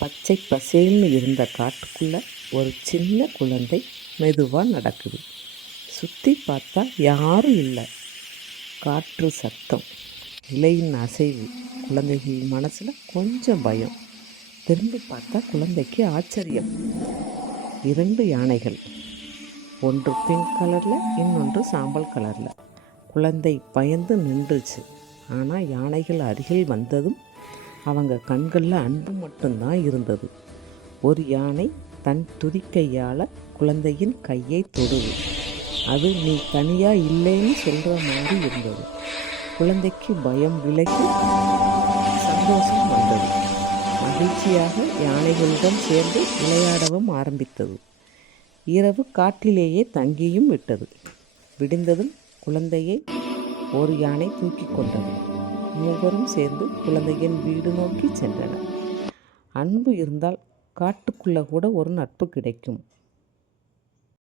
பச்சை பசேல்னு இருந்த காட்டுக்குள்ளே ஒரு சின்ன குழந்தை மெதுவாக நடக்குது. சுற்றி பார்த்தா யாரும் இல்லை. காற்று சத்தம், இலையின் அசைவு. குழந்தைகள் மனசில் கொஞ்சம் பயம். திரும்பி பார்த்தா குழந்தைக்கு ஆச்சரியம். 2 யானைகள், ஒன்று பிங்க் கலரில், இன்னொன்று சாம்பல் கலரில். குழந்தை பயந்து நின்றுச்சு. ஆனால் யானைகள் அருகில் வந்ததும் அவங்க கண்களில் அன்பு மட்டும்தான் இருந்தது. ஒரு யானை தன் துதிக்கையால் குழந்தையின் கையை தொடுது. அது நீ தனியாக இல்லைன்னு சொல்கிற மாதிரி இருந்தது. குழந்தைக்கு பயம் விலகி சந்தோஷம் வந்தது. மகிழ்ச்சியாக யானைகளுடன் சேர்ந்து விளையாடவும் ஆரம்பித்தது. இரவு காட்டிலேயே தங்கியும் விட்டது. விடிந்ததும் குழந்தையை ஒரு யானை தூக்கி கொண்டது. மூவரும் சேர்ந்து குழந்தையின் வீடு நோக்கி சென்றனர். அன்பு இருந்தால் காட்டுக்குள்ளே கூட ஒரு நட்பு கிடைக்கும்.